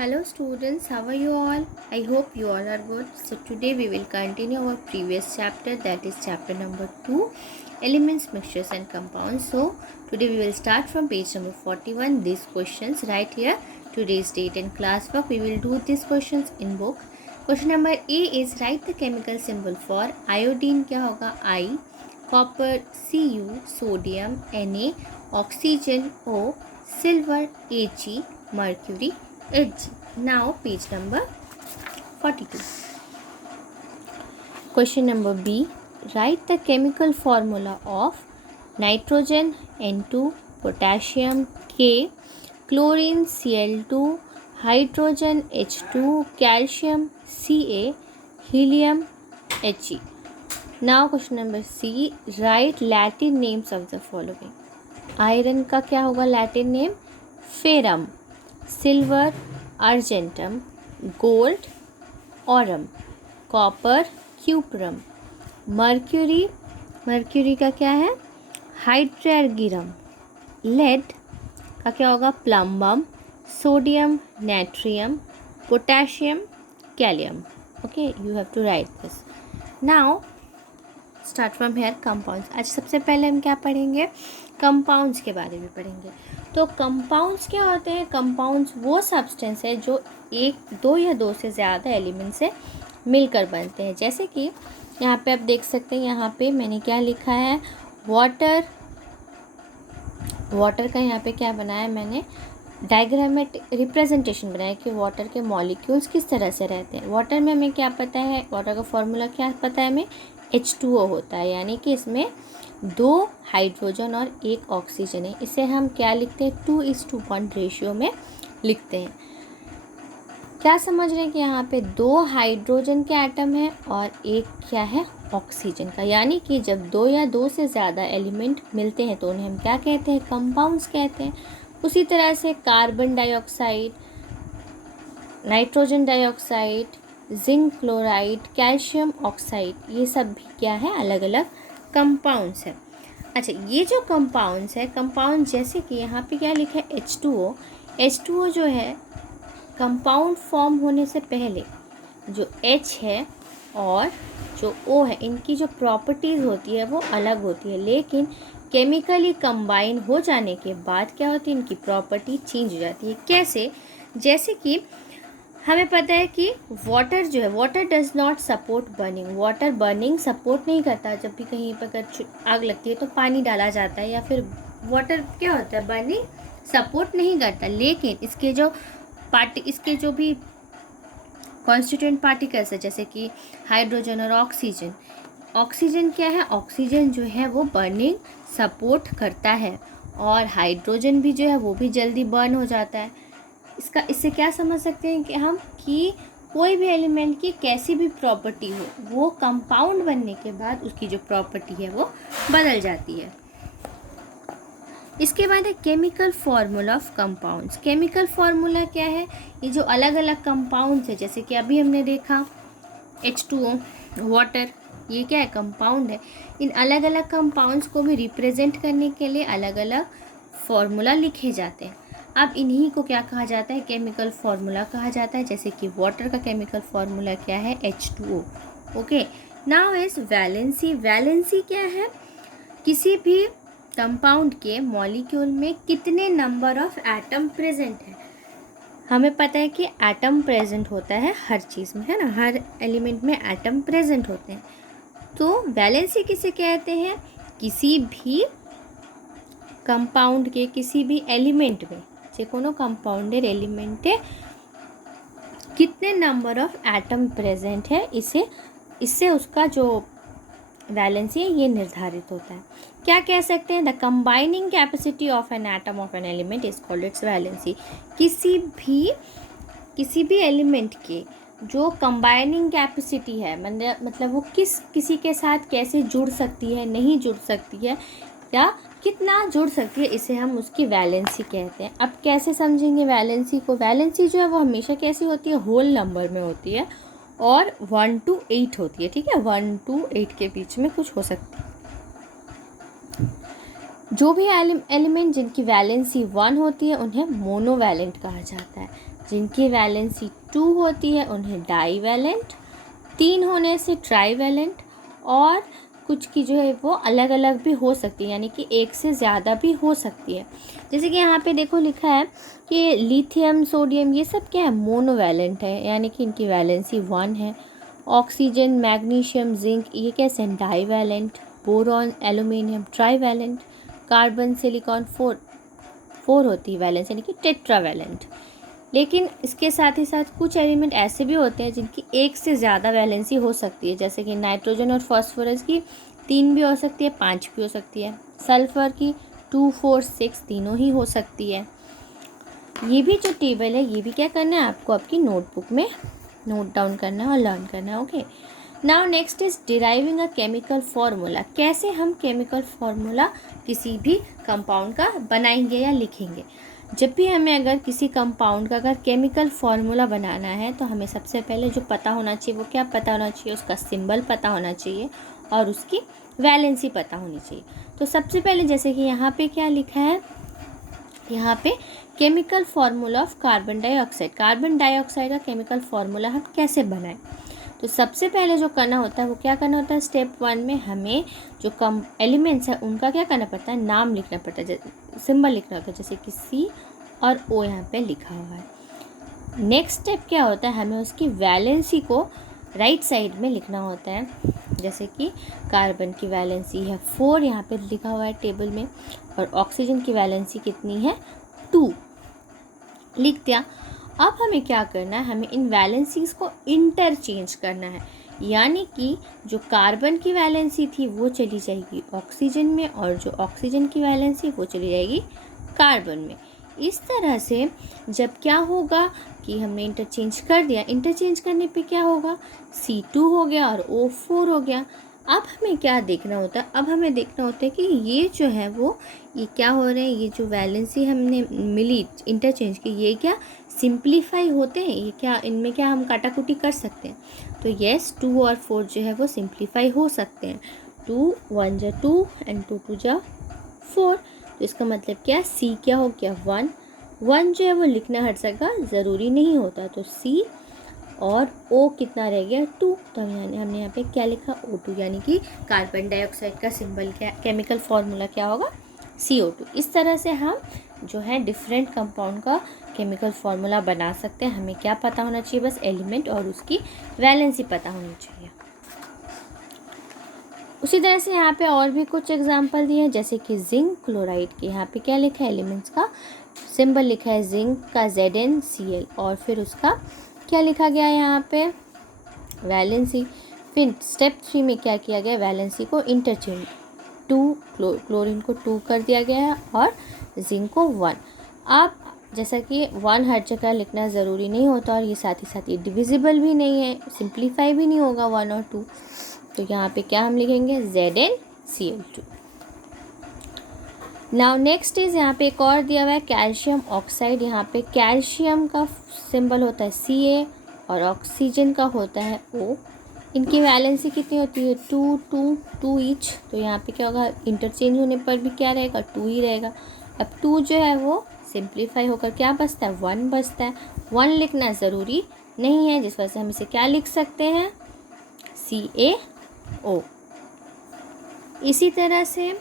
Hello students, how are you all? I hope you all are good. So today we will continue our previous chapter, that is chapter number 2, elements, mixtures and compounds. So today we will start from page number 41. These questions right here, today's date and class work. We will do these questions in book. Question number A is write the chemical symbol for iodine. क्या होगा? I, copper Cu, sodium Na, oxygen O, silver Ag, mercury H. Now page number 42. Question number B. Write the chemical formula of nitrogen N2, potassium K, chlorine Cl2, hydrogen H2, calcium Ca, helium He. Now question number C. Write Latin names of the following. Iron का क्या होगा Latin name? Ferrum. Silver argentum. Gold aurum. Copper cuprum. Mercury का क्या है? Hydrargyrum. Lead का क्या होगा? Plumbum. Sodium natrium. Potassium kalium. Okay, you have to write this. Now start from here compounds. आज सबसे पहले हम क्या पढ़ेंगे? कंपाउंड्स के बारे में पढ़ेंगे. तो कंपाउंड्स क्या होते हैं? कंपाउंड्स वो सब्सटेंस है जो एक, दो या दो से ज़्यादा एलिमेंट से मिलकर बनते हैं. जैसे कि यहाँ पे आप देख सकते हैं, यहाँ पे मैंने क्या लिखा है? वाटर का यहाँ पे क्या बनाया मैंने? डायग्रामेटिक रिप्रेजेंटेशन बनाया कि वाटर के मॉलिक्यूल्स किस तरह से रहते हैं. वाटर में हमें क्या पता है? वाटर का फॉर्मूला क्या पता है हमें? H2O होता है, यानी कि इसमें 2 हाइड्रोजन और 1 ऑक्सीजन है. इसे हम क्या लिखते हैं? 2:1 रेशियो में लिखते हैं. क्या समझ रहे हैं कि यहाँ पे 2 हाइड्रोजन के एटम है और एक क्या है? ऑक्सीजन का. यानी कि जब 2 या 2 से ज़्यादा एलिमेंट मिलते हैं तो उन्हें हम क्या कहते हैं? कंपाउंड्स कहते हैं. उसी तरह से carbon dioxide, nitrogen dioxide, zinc chloride, calcium oxide, ये सब भी क्या है? अलग अलग कंपाउंड्स है. अच्छा, ये जो कंपाउंड्स है, कंपाउंड जैसे कि यहाँ पे क्या लिखा है? H2O जो है कंपाउंड फॉर्म होने से पहले जो H है और जो O है, इनकी जो प्रॉपर्टीज़ होती है वो अलग होती है, लेकिन केमिकली कंबाइन हो जाने के बाद क्या होती है? इनकी प्रॉपर्टी चेंज हो जाती है. कैसे? जैसे कि हमें पता है कि वाटर जो है, water does not support burning. Water burning support नहीं करता. जब भी कहीं पर अगर आग लगती है तो पानी डाला जाता है, या फिर वाटर क्या होता है? बर्निंग सपोर्ट नहीं करता. लेकिन इसके जो भी कॉन्स्टिट्यूएंट पार्टिकल्स है, जैसे कि हाइड्रोजन और ऑक्सीजन क्या है? ऑक्सीजन जो है वो बर्निंग सपोर्ट करता है, और हाइड्रोजन भी जो है वो भी जल्दी बर्न हो जाता है. इससे क्या समझ सकते हैं कि हम कि कोई भी एलिमेंट की कैसी भी प्रॉपर्टी हो, वो कंपाउंड बनने के बाद उसकी जो प्रॉपर्टी है वो बदल जाती है. इसके बाद है chemical formula of compounds. Chemical formula क्या है? ये जो अलग अलग कंपाउंड्स है, जैसे कि अभी हमने देखा H2O, वाटर, ये क्या है? कंपाउंड है. इन अलग अलग कंपाउंड्स को भी रिप्रेजेंट करने के लिए अलग अलग फार्मूला लिखे जाते हैं. अब इन्हीं को क्या कहा जाता है? केमिकल फार्मूला कहा जाता है. जैसे कि वाटर का केमिकल फार्मूला क्या है? H2O. Okay, now is valency. Valency क्या है? किसी भी कंपाउंड के मॉलिक्यूल में कितने नंबर ऑफ एटम प्रेजेंट है. हमें पता है कि एटम प्रेजेंट होता है हर चीज़ में, है ना? हर एलिमेंट में एटम प्रेजेंट होते हैं. तो वैलेंसी किसे कहते हैं? किसी भी कंपाउंड के किसी भी एलिमेंट में, जे कोनो कंपाउंडेड एलिमेंट है, कितने नंबर ऑफ एटम प्रेजेंट है, इससे उसका जो वैलेंसी है ये निर्धारित होता है. क्या कह सकते हैं? The combining capacity of an atom of an element is called its valency. किसी भी एलिमेंट के जो कंबाइनिंग कैपेसिटी है, मतलब वो किसी के साथ कैसे जुड़ सकती है, नहीं जुड़ सकती है, या कितना जुड़ सकती है, इसे हम उसकी वैलेंसी कहते हैं. अब कैसे समझेंगे वैलेंसी को? वैलेंसी जो है वो हमेशा कैसी होती है? होल नंबर में होती है, और 1 to 8 होती है. ठीक है, 1 to 8 के बीच में कुछ हो सकती है. जो भी एलिमेंट जिनकी वैलेंसी 1 होती है उन्हें मोनोवैलेंट कहा जाता है. जिनकी वैलेंसी 2 होती है उन्हें डाईवैलेंट, 3 होने से ट्राईवैलेंट, और कुछ की जो है वो अलग अलग भी हो सकती है, यानी कि एक से ज़्यादा भी हो सकती है। जैसे कि यहाँ पे देखो लिखा है कि लिथियम, सोडियम, ये सब क्या है, मोनोवैलेंट है, यानी कि इनकी वैलेंसी 1 है। ऑक्सीजन, मैग्नीशियम, जिंक, ये कैसे हैं, divalent. Boron, aluminium, trivalent. Carbon, silicon, four होती है वैलेंस, यानी कि टेट्रावैलेंट। लेकिन इसके साथ ही साथ कुछ एलिमेंट ऐसे भी होते हैं जिनकी एक से ज़्यादा वैलेंसी हो सकती है, जैसे कि नाइट्रोजन और फास्फोरस की 3 भी हो सकती है, 5 भी हो सकती है। सल्फर की 2, 4, 6 तीनों ही हो सकती है। ये भी जो टेबल है ये भी क्या करना है आपको, आपकी नोटबुक में नोट डाउन करना है और लर्न करना है। Okay, now next is deriving a chemical formula. कैसे हम केमिकल फार्मूला किसी भी कंपाउंड का बनाएंगे या लिखेंगे। जब भी हमें अगर किसी कंपाउंड का अगर केमिकल फार्मूला बनाना है तो हमें सबसे पहले जो पता होना चाहिए वो क्या पता होना चाहिए, उसका सिंबल पता होना चाहिए और उसकी वैलेंसी पता होनी चाहिए। तो सबसे पहले जैसे कि यहाँ पे क्या लिखा है, यहाँ पे chemical formula of carbon dioxide. Carbon dioxide का केमिकल फार्मूला हम कैसे बनाएं। तो सबसे पहले जो करना होता है वो क्या करना होता है, स्टेप 1 में हमें जो कम एलिमेंट्स है उनका क्या करना पड़ता है, नाम लिखना पड़ता है, सिंबल लिखना होता है, जैसे कि C और O यहाँ पे लिखा हुआ है। नेक्स्ट स्टेप क्या होता है, हमें उसकी वैलेंसी को राइट साइड में लिखना होता है। जैसे कि कार्बन की वैलेंसी है 4 यहाँ पे लिखा हुआ है टेबल में, और ऑक्सीजन की वैलेंसी कितनी है 2 लिख दिया। अब हमें क्या करना है, हमें इन वैलेंसीज़ को इंटरचेंज करना है, यानी कि जो कार्बन की वैलेंसी थी वो चली जाएगी ऑक्सीजन में, और जो ऑक्सीजन की वैलेंसी वो चली जाएगी कार्बन में। इस तरह से जब क्या होगा कि हमने इंटरचेंज कर दिया, इंटरचेंज करने पे क्या होगा, C2 हो गया और O4 हो गया। अब हमें क्या देखना होता है, अब हमें देखना होता है कि ये जो है वो ये क्या हो रहे हैं, ये जो वैलेंसी हमने मिली इंटरचेंज की, ये क्या सिंप्लीफाई होते हैं, ये क्या इनमें क्या हम काटाकुटी कर सकते हैं। तो येस 2 और 4 जो है वो सिंप्लीफाई हो सकते हैं। 2 1 जा 2 एंड 2 2 जा 4। तो इसका मतलब क्या, C क्या हो गया 1 जो है वो लिखना हर जगह ज़रूरी नहीं होता, तो C और O कितना रह गया 2। तो हमने यहाँ पे क्या लिखा O2, यानी कि कार्बन डाइऑक्साइड का सिंबल क्या, केमिकल फार्मूला क्या होगा CO2। इस तरह से हम जो है डिफरेंट कंपाउंड का केमिकल फार्मूला बना सकते हैं। हमें क्या पता होना चाहिए, बस एलिमेंट और उसकी वैलेंसी पता होनी चाहिए। उसी तरह से यहाँ पे और भी कुछ एग्जांपल दिए हैं, जैसे कि जिंक क्लोराइड के यहाँ पे क्या लिखा है, एलिमेंट्स का सिंबल लिखा है जिंक का ZnCl, और फिर उसका क्या लिखा गया है यहाँ पे वैलेंसी। फिर स्टेप 3 में क्या किया गया, वैलेंसी को इंटरचेंज, 2 क्लोरीन को 2 कर दिया गया है और जिंक को 1। अब जैसा कि 1 हर जगह लिखना ज़रूरी नहीं होता, और ये साथ ही साथ ये डिविजिबल भी नहीं है, सिंप्लीफाई भी नहीं होगा 1 और 2। तो यहाँ पे क्या हम लिखेंगे ZnCl2। नाउ नेक्स्ट इज़ यहाँ पे एक और दिया हुआ है कैल्शियम ऑक्साइड। यहाँ पे कैल्शियम का सिंबल होता है Ca और ऑक्सीजन का होता है O। इनकी वैलेंसी कितनी होती है 2 2 2 ईच। तो यहाँ पे क्या होगा, इंटरचेंज होने पर भी क्या रहेगा 2 ही रहेगा। अब 2 जो है वो सिंप्लीफाई होकर क्या बचता है 1 बचता है। 1 लिखना ज़रूरी नहीं है, जिस वजह से हम इसे क्या लिख सकते हैं CaO। इसी तरह से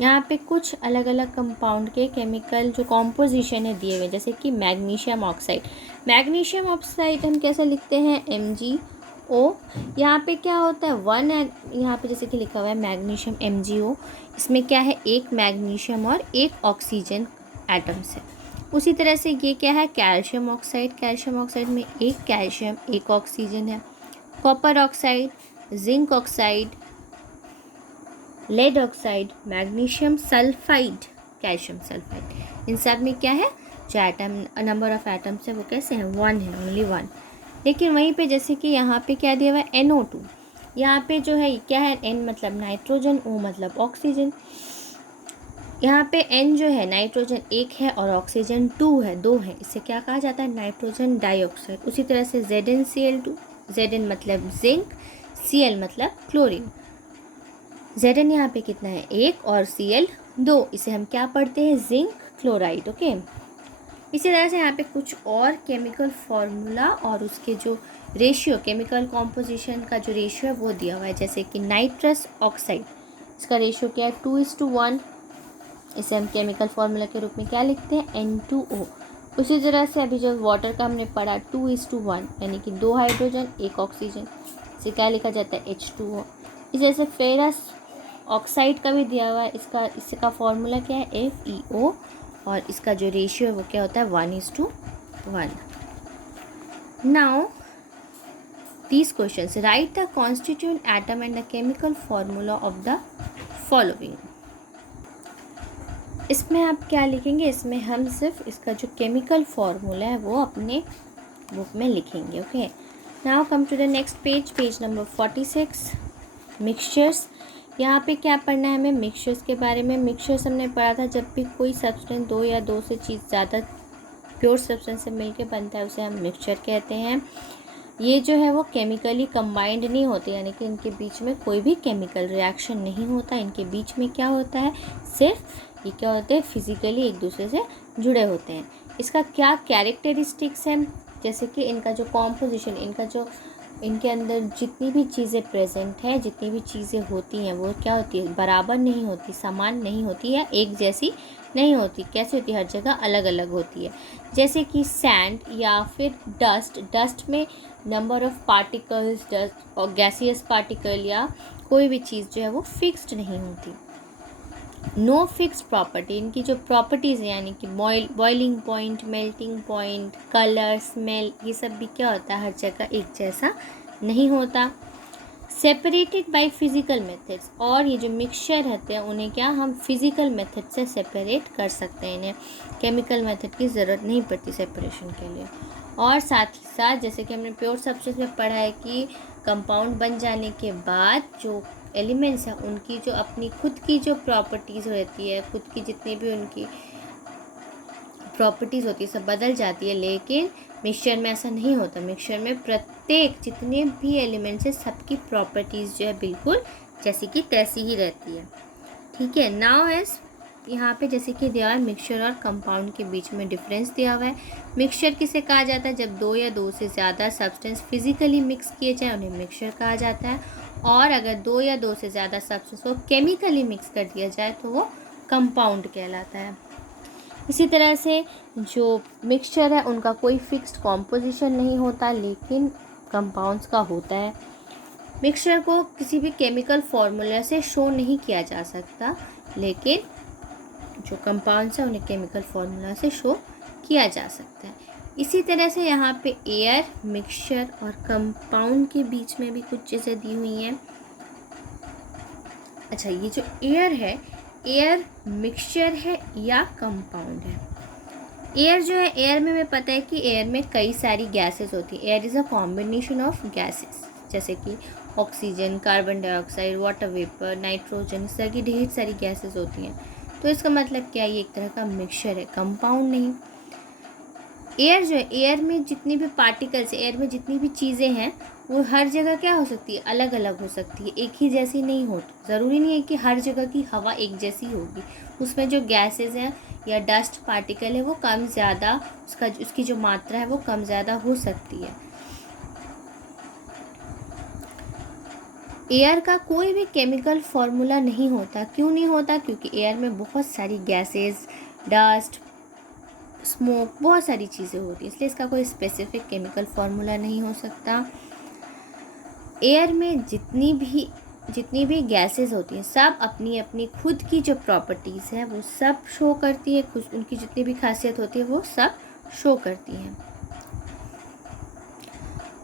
यहाँ पे कुछ अलग अलग कंपाउंड के केमिकल जो कॉम्पोजिशन है दिए हुए, जैसे कि मैग्नीशियम ऑक्साइड। मैग्नीशियम ऑक्साइड हम कैसे लिखते हैं MgO। यहाँ पे क्या होता है 1 है, यहाँ पे जैसे कि लिखा हुआ है मैग्नीशियम MgO। इसमें क्या है, एक मैग्नीशियम और एक ऑक्सीजन एटम्स है। उसी तरह से ये क्या है कैल्शियम ऑक्साइड। कैल्शियम ऑक्साइड में एक कैल्शियम एक ऑक्सीजन है। Copper oxide, zinc oxide, lead oxide, magnesium sulphide, calcium sulphide, इन सब में क्या है जो एटम नंबर ऑफ एटम्स है वो कैसे हैं 1 है, ओनली 1। लेकिन वहीं पे जैसे कि यहाँ पे क्या दिया हुआ है NO2। यहाँ पे जो है क्या है N मतलब नाइट्रोजन, O मतलब ऑक्सीजन। यहाँ पे N जो है नाइट्रोजन 1 है और ऑक्सीजन 2 है, इससे क्या कहा जाता है नाइट्रोजन डाइऑक्साइड। उसी तरह से ZnCl2, Zn मतलब जिंक, Cl मतलब क्लोरीन। Zn यहाँ पे कितना है 1 और Cl 2, इसे हम क्या पढ़ते हैं जिंक क्लोराइड। ओके, इसी तरह से यहाँ पे कुछ और केमिकल फार्मूला और उसके जो रेशियो, केमिकल कॉम्पोजिशन का जो रेशियो है वो दिया हुआ है। जैसे कि नाइट्रस ऑक्साइड, इसका रेशियो क्या है 2:1। इसे हम केमिकल फार्मूला के रूप में क्या लिखते हैं N2O। उसी तरह से अभी जो वाटर का हमने पढ़ा 2:1, यानी कि 2 हाइड्रोजन 1 ऑक्सीजन, इसे क्या लिखा जाता है H2O। इस जैसे फेरस ऑक्साइड का भी दिया हुआ है, इसका फार्मूला क्या है FeO, और इसका जो रेशियो है वो क्या होता है 1:1। Now these questions, write the constituent atom and the chemical formula of the following। इसमें आप क्या लिखेंगे, इसमें हम सिर्फ इसका जो केमिकल फार्मूला है वो अपने बुक में लिखेंगे। Okay, now come to the next page, page number 46, mixtures. यहाँ पे क्या पढ़ना है हमें, मिक्सचर्स के बारे में। मिक्सचर्स हमने पढ़ा था जब भी कोई सब्सटेंस दो या दो से चीज़ ज़्यादा प्योर सब्सटेंस से मिलके बनता है उसे हम मिक्सचर कहते हैं। ये जो है वो केमिकली कंबाइंड नहीं होते, यानी कि इनके बीच में कोई भी केमिकल रिएक्शन नहीं होता। इनके बीच में क्या होता है, सिर्फ ये क्या होते हैं, फिजिकली एक दूसरे से जुड़े होते हैं। इसका क्या कैरेक्टरिस्टिक्स हैं, जैसे कि इनका जो कॉम्पोजिशन, इनके अंदर जितनी भी चीज़ें प्रेजेंट है, जितनी भी चीज़ें होती हैं वो क्या होती है, बराबर नहीं होती, समान नहीं होती या एक जैसी नहीं होती। कैसे होती है, हर जगह अलग अलग होती है। जैसे कि सैंड या फिर डस्ट में नंबर ऑफ़ पार्टिकल्स, डस्ट और गैसियस पार्टिकल या कोई भी चीज़ जो है वो फिक्स्ड नहीं होती। नो फिक्स्ड प्रॉपर्टी, इनकी जो प्रॉपर्टीज़ हैं यानी कि boiling point, melting point, colour, smell, ये सब भी क्या होता है, हर जगह एक जैसा नहीं होता। सेपरेटेड बाय फिज़िकल मेथड्स, और ये जो मिक्सचर रहते हैं उन्हें क्या हम फिज़िकल मेथड से सेपरेट कर सकते हैं, इन्हें केमिकल मेथड की ज़रूरत नहीं पड़ती सेपरेशन के लिए। और साथ ही साथ जैसे कि हमने प्योर सब्सटेंस में पढ़ा है कि कंपाउंड बन जाने के बाद जो एलिमेंट्स हैं उनकी जो अपनी खुद की जो प्रॉपर्टीज़ रहती है, खुद की जितनी भी उनकी प्रॉपर्टीज़ होती है सब बदल जाती है। लेकिन मिक्सचर में ऐसा नहीं होता। मिक्सचर में प्रत्येक जितने भी एलिमेंट्स हैं सबकी प्रॉपर्टीज़ जो है बिल्कुल जैसी की तैसी ही रहती है। ठीक है, नाउ एस यहाँ पे जैसे कि दिया है मिक्सचर और कंपाउंड के बीच में डिफरेंस दिया हुआ है। मिक्सचर किसे कहा जाता है, जब दो या दो से ज़्यादा सब्सटेंस फिजिकली मिक्स किए जाए उन्हें मिक्सचर कहा जाता है। और अगर दो या दो से ज़्यादा सब्सटेंस को केमिकली मिक्स कर दिया जाए तो वो कंपाउंड कहलाता है। इसी तरह से जो मिक्सचर है उनका कोई फिक्स्ड कॉम्पोजिशन नहीं होता, लेकिन कंपाउंड्स का होता है। मिक्सचर को किसी भी केमिकल फार्मूला से शो नहीं किया जा सकता, लेकिन जो कंपाउंड्स हैं उन्हें केमिकल फार्मूला से शो किया जा सकता है। इसी तरह से यहाँ पे एयर, मिक्सचर और कंपाउंड के बीच में भी कुछ चीज़ें दी हुई हैं। अच्छा, ये जो एयर है, एयर मिक्सचर है या कंपाउंड है। एयर जो है, एयर में हमें पता है कि एयर में कई सारी गैसेस होती है। Air is a combination of gases, जैसे कि oxygen, carbon dioxide, water vapour, nitrogen, इस तरह की ढेर सारी गैसेस होती हैं। तो इसका मतलब क्या है, ये एक तरह का मिक्सचर है, कंपाउंड नहीं। एयर जो है, एयर में जितनी भी पार्टिकल्स, एयर में जितनी भी चीज़ें हैं वो हर जगह क्या हो सकती है, अलग अलग हो सकती है, एक ही जैसी नहीं होती। ज़रूरी नहीं है कि हर जगह की हवा एक जैसी होगी। उसमें जो गैसेस हैं या डस्ट पार्टिकल है वो कम ज़्यादा, उसकी जो मात्रा है वो कम ज़्यादा हो सकती है। एयर का कोई भी केमिकल फार्मूला नहीं होता। क्यों नहीं होता, क्योंकि एयर में बहुत सारी गैसेस, डस्ट, स्मोक, बहुत सारी चीज़ें होती हैं, इसलिए इसका कोई स्पेसिफिक केमिकल फार्मूला नहीं हो सकता। एयर में जितनी भी गैसेस होती हैं सब अपनी अपनी खुद की जो प्रॉपर्टीज़ हैं वो सब शो करती है, खुद उनकी जितनी भी खासियत होती है वो सब शो करती हैं।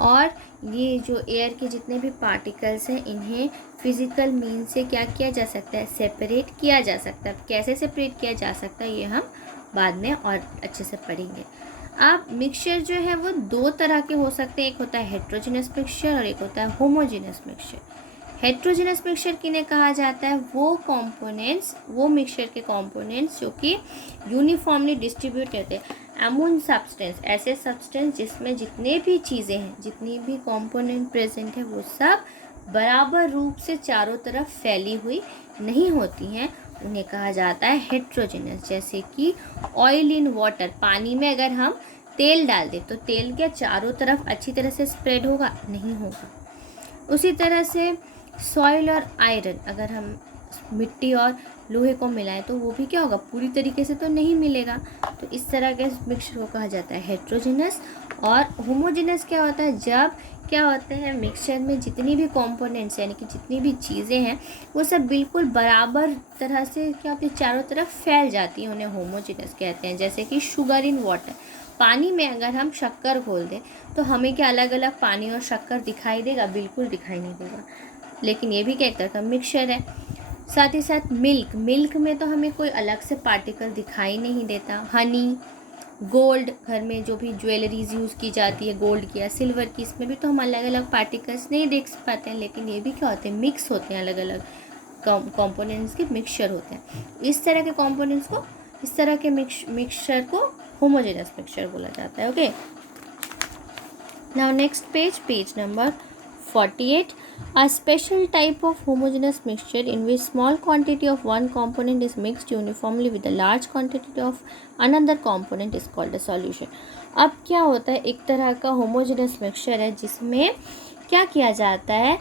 और ये जो एयर के जितने भी पार्टिकल्स हैं इन्हें फिज़िकल मीन से क्या किया जा सकता है, सेपरेट किया जा सकता है। कैसे सेपरेट किया जा सकता है ये हम बाद में और अच्छे से पढ़ेंगे। अब मिक्सचर जो है वो दो तरह के हो सकते हैं, एक होता है हेट्रोजेनस मिक्सचर और एक होता है होमोजेनस मिक्सचर। हेट्रोजेनस मिक्सचर किन्हें कहा जाता है, वो मिक्सचर के कंपोनेंट्स जो कि यूनिफॉर्मली डिस्ट्रीब्यूट होते हैं अमून सब्सटेंस, ऐसे सब्सटेंस जिसमें जितने भी चीज़ें हैं, जितनी भी कंपोनेंट प्रेजेंट है वो सब बराबर रूप से चारों तरफ फैली हुई नहीं होती हैं उन्हें कहा जाता है हेट्रोजेनस। जैसे कि ऑयल इन वाटर, पानी में अगर हम तेल डाल दें तो तेल क्या चारों तरफ अच्छी तरह से स्प्रेड होगा? नहीं होगा। उसी तरह से सॉइल और आयरन, अगर हम मिट्टी और लोहे को मिलाएं तो वो भी क्या होगा? पूरी तरीके से तो नहीं मिलेगा। तो इस तरह के मिक्सचर को कहा जाता है हेट्रोजेनस। और होमोजेनस क्या होता है? जब क्या होते हैं मिक्सचर में जितनी भी कंपोनेंट्स यानी कि जितनी भी चीज़ें हैं वो सब बिल्कुल बराबर तरह से क्या होती है? चारों तरफ फैल जाती हैं, उन्हें होमोजेनस कहते हैं। जैसे कि शुगर इन वाटर, पानी में अगर हम शक्कर घोल दें तो हमें क्या अलग अलग पानी और शक्कर दिखाई देगा? बिल्कुल दिखाई नहीं देगा। लेकिन ये भी क्या एक तरह का मिक्सचर है। साथ ही साथ मिल्क में तो हमें कोई अलग से पार्टिकल दिखाई नहीं देता। हनी, गोल्ड, घर में जो भी ज्वेलरीज यूज़ की जाती है गोल्ड की या सिल्वर की, इसमें भी तो हम अलग अलग पार्टिकल्स नहीं देख पाते हैं। लेकिन ये भी क्या होते हैं? मिक्स होते हैं, अलग अलग कंपोनेंट्स के मिक्सचर होते हैं। इस तरह के कंपोनेंट्स को, इस तरह के मिक्सचर को होमोजेनस मिक्सचर बोला जाता है। Okay, now next page number 48. A special type of homogeneous mixture in which small quantity of one component is mixed uniformly with a large quantity of another component is called a solution. अब क्या होता है? एक तरह का homogeneous mixture है जिसमें क्या किया जाता है?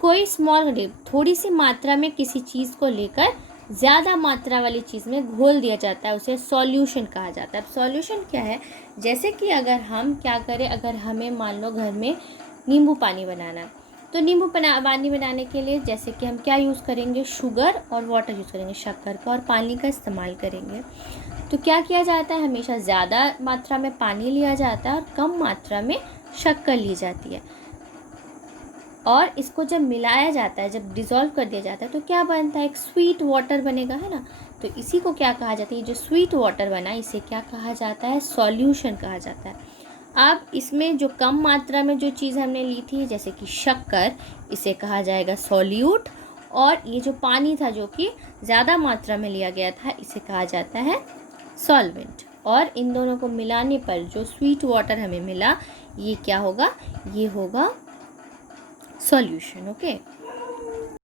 कोई स्मॉल थोड़ी सी मात्रा में किसी चीज़ को लेकर ज़्यादा मात्रा वाली चीज़ में घोल दिया जाता है, उसे सॉल्यूशन कहा जाता है। अब सॉल्यूशन क्या है? जैसे कि अगर हम क्या करें, अगर हमें मान लो घर में नींबू पानी बनाना है तो नींबू पानी बनाने के लिए जैसे कि हम क्या यूज़ करेंगे? शुगर और वाटर यूज़ करेंगे, शक्कर का और पानी का इस्तेमाल करेंगे। तो क्या किया जाता है? हमेशा ज़्यादा मात्रा में पानी लिया जाता है और कम मात्रा में शक्कर ली जाती है। और इसको जब मिलाया जाता है, जब डिज़ोल्व कर दिया जाता है तो क्या बनता है? एक स्वीट वाटर बनेगा, है ना। तो इसी को क्या कहा जाता है? जो स्वीट वाटर बना इसे क्या कहा जाता है? सॉल्यूशन कहा जाता है। अब इसमें जो कम मात्रा में जो चीज़ हमने ली थी जैसे कि शक्कर, इसे कहा जाएगा सॉल्यूट। और ये जो पानी था जो कि ज़्यादा मात्रा में लिया गया था इसे कहा जाता है सॉल्वेंट। और इन दोनों को मिलाने पर जो स्वीट वाटर हमें मिला ये क्या होगा? ये होगा सॉल्यूशन। ओके।